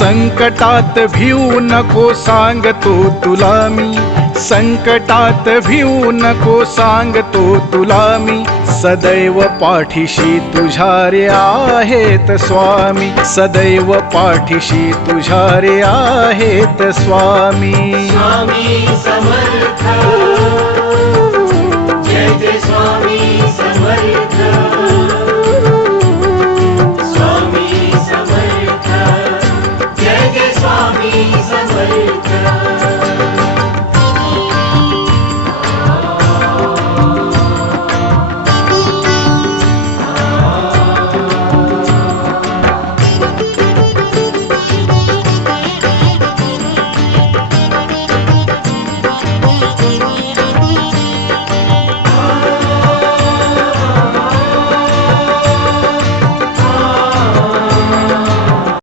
संकटात भिऊ नको सांगतो तुला मी, संकटात भिऊ नको सांगतो तुला मी, सदैव पाठीशी तुझ्या रे आहेत स्वामी, सदैव पाठीशी तुझ्या रे आहेत स्वामी. स्वामी समर्थ